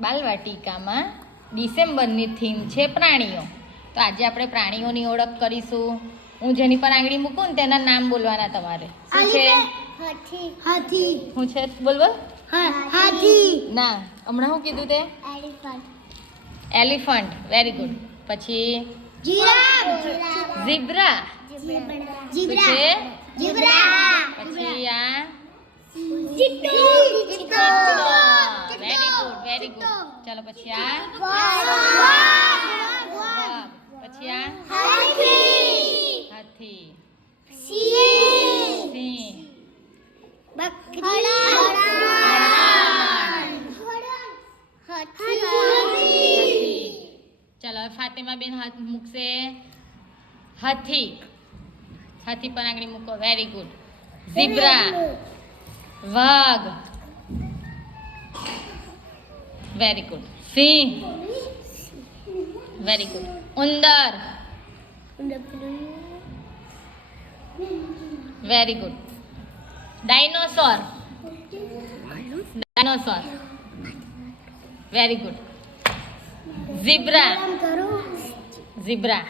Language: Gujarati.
બાલવાટિકામાં ડિસેમ્બરની થીમ છે પ્રાણીઓ. તો આજે આપણે પ્રાણીઓની ઓળખ કરીશું. હું જેની પર આંગળી મૂકું ને તેના નામ બોલવાના તમારે. શું છે? હાથી. હું છે બોલ બોલ. હાથી. ના, હમણાં શું કીધું તે? એલિફન્ટ. Very good. પછી ઝીબ્રા. પછી આ વેરી ગુડ. ચાલો પછી આ પછી આ હાથી. સિંહ. ચાલો હવે ફાતિમા બેન હાથ મૂકશે. હાથી. હાથી પર આંગળી મૂકો. Very good. ઝીબ્રા. વાઘ. Very good. સિંહ. Very good. ઉંદર. Very good. Dinosaur. Dinosaur. Very good. Zebra. Zebra.